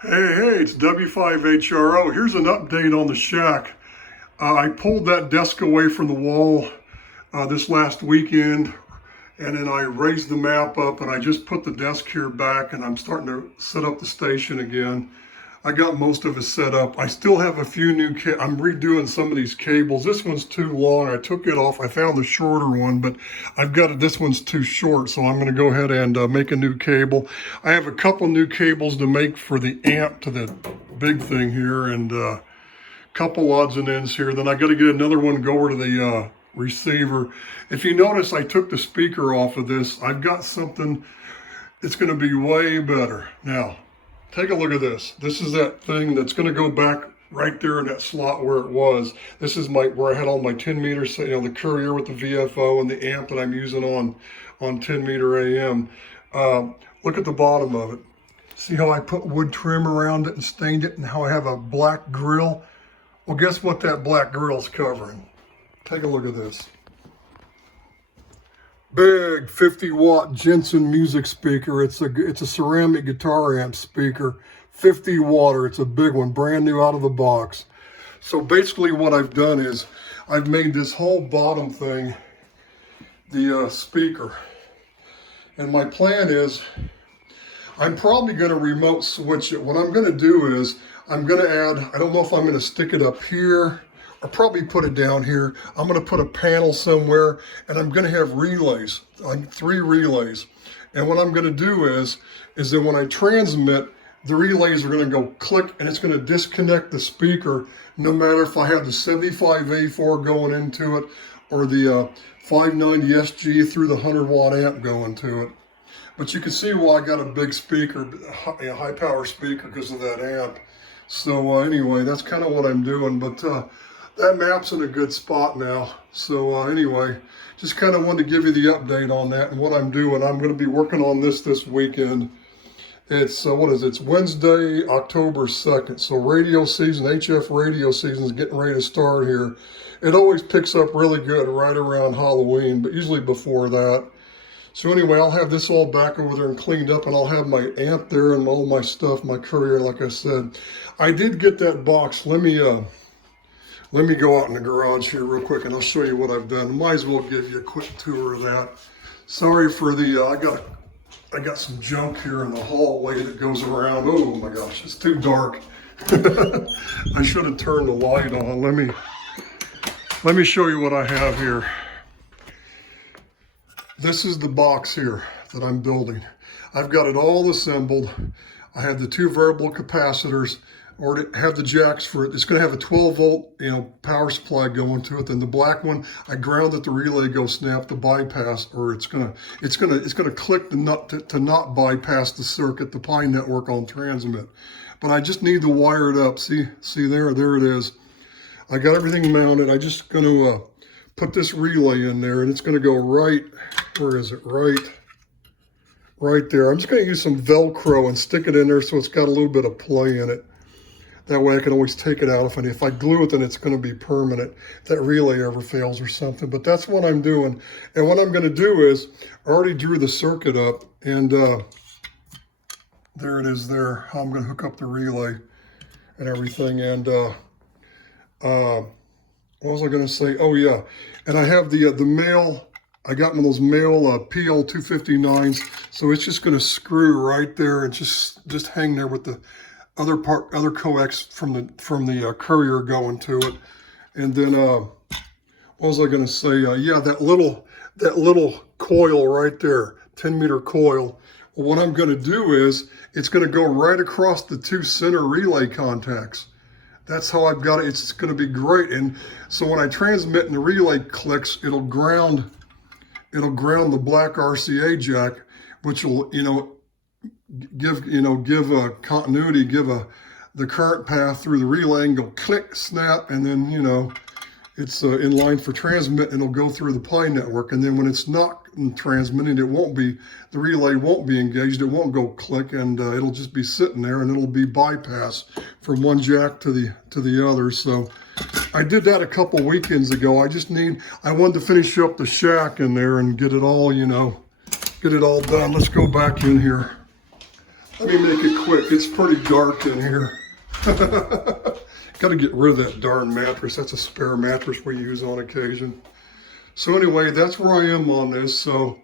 Hey, it's W5HRO. Here's an update on the shack. I pulled that desk away from the wall this last weekend, and then I raised the map up, and I just put the desk here back, and I'm starting to set up the station again. I got most of it set up. I still have a few I'm redoing some of these cables. This one's too long. I took it off. I found the shorter one, but this one's too short, so I'm going to go ahead and make a new cable. I have a couple new cables to make for the amp to the big thing here, and a couple odds and ends here. Then I got to get another one, go over to the receiver. If you notice, I took the speaker off of this. I've got something that's going to be way better. Now, take a look at this. This is that thing that's going to go back right there in that slot where it was. This is where I had all my 10 meters, the courier with the VFO and the amp that I'm using on 10 meter AM. Look at the bottom of it. See how I put wood trim around it and stained it, and how I have a black grill? Well, guess what that black grill's covering? Take a look at this. Big 50-watt Jensen music speaker. It's a ceramic guitar amp speaker, 50 watt. It's a big one, brand new out of the box. So basically what I've done is I've made this whole bottom thing the speaker. And my plan is I'm probably going to remote switch it. What I'm going to do is I'm going to add, I don't know if I'm going to stick it up here, I'll probably put it down here. I'm going to put a panel somewhere, and I'm going to have relays, like 3 relays. And what I'm going to do is that when I transmit, the relays are going to go click, and it's going to disconnect the speaker, no matter if I have the 75A4 going into it or the 590 SG through the 100-watt amp going to it. But you can see why I got a big speaker, a high-power speaker, because of that amp. So anyway, that's kind of what I'm doing. But that map's in a good spot now. So anyway, just kind of wanted to give you the update on that and what I'm doing. I'm going to be working on this weekend. It's, what is it? It's Wednesday, October 2nd. So radio season, HF radio season is getting ready to start here. It always picks up really good right around Halloween, but usually before that. So anyway, I'll have this all back over there and cleaned up, and I'll have my amp there and all my stuff, my courier, like I said. I did get that box. Let me go out in the garage here real quick, and I'll show you what I've done. Might as well give you a quick tour of that. Sorry for the, I got some junk here in the hallway that goes around. Oh my gosh, it's too dark. I should have turned the light on. Let me show you what I have here. This is the box here that I'm building. I've got it all assembled. I have the 2 variable capacitors, or to have the jacks for it. It's going to have a 12 volt, power supply going to it. Then the black one, I ground that the relay goes snap the bypass, or it's going to click the nut to not bypass the circuit, the Pi network on transmit. But I just need to wire it up. See there it is. I got everything mounted. I'm just going to put this relay in there, and it's going to go right, where is it? Right there. I'm just going to use some Velcro and stick it in there so it's got a little bit of play in it. That way I can always take it out. If I glue it, then it's going to be permanent. If that relay ever fails or something. But that's what I'm doing. And what I'm going to do is, I already drew the circuit up, and there it is there. How I'm going to hook up the relay and everything. And what was I going to say? Oh yeah, and I have the male. I got one of those male PL259s, so it's just going to screw right there and just hang there with the other coax from the courier going to it. And then what was I going to say? Yeah, that little coil right there, 10 meter coil. Well, what I'm going to do is it's going to go right across the 2 center relay contacts. That's how I've got it. It's going to be great. And so when I transmit and the relay clicks, it'll ground the black RCA jack, which will, give a continuity, the current path through the relay, and go click, snap, and then, it's in line for transmit, and it'll go through the Pi network. And then when it's not transmitting, the relay won't be engaged, it won't go click, and it'll just be sitting there, and it'll be bypassed from one jack to the other. So I did that a couple weekends ago. I wanted to finish up the shack in there and get it all, done. Let's go back in here. Let me make it quick. quick. It's pretty dark in here. Got to get rid of that darn mattress. That's a spare mattress we use on occasion. So anyway, that's where I am on this. So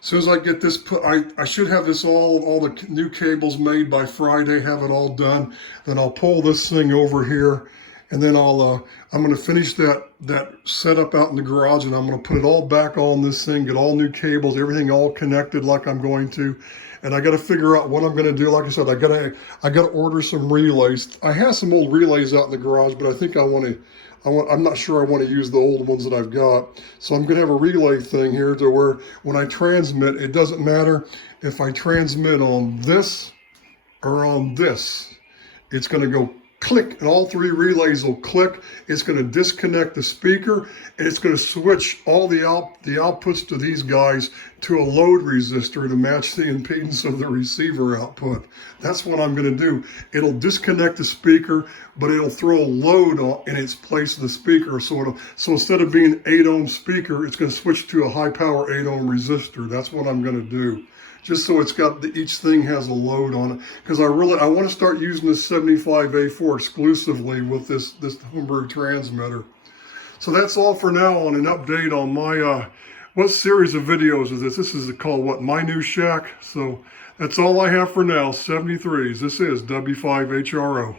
as soon as I get this put, I should have this all the new cables made by Friday, have it all done. Then I'll pull this thing over here, and then I'm going to finish that setup out in the garage, and I'm going to put it all back on this thing, get all new cables, everything all connected like I'm going to. And I got to figure out what I'm going to do. Like I said, I got to order some relays. I have some old relays out in the garage, but I think I'm not sure I want to use the old ones that I've got. So I'm going to have a relay thing here to where when I transmit, it doesn't matter if I transmit on this or on this. It's going to go click, and all three relays will click. It's going to disconnect the speaker, and it's going to switch all the outputs to these guys to a load resistor to match the impedance of the receiver output. That's what I'm going to do. It'll disconnect the speaker, but it'll throw a load in its place of the speaker. So instead of being 8 ohm speaker, it's going to switch to a high power 8 ohm resistor. That's what I'm going to do. Just so it's got each thing has a load on it, because I want to start using this 75A4 exclusively with this homebrew transmitter. So that's all for now on an update on my what series of videos is this? This is called what, My New Shack. So that's all I have for now. 73s. This is W5HRO.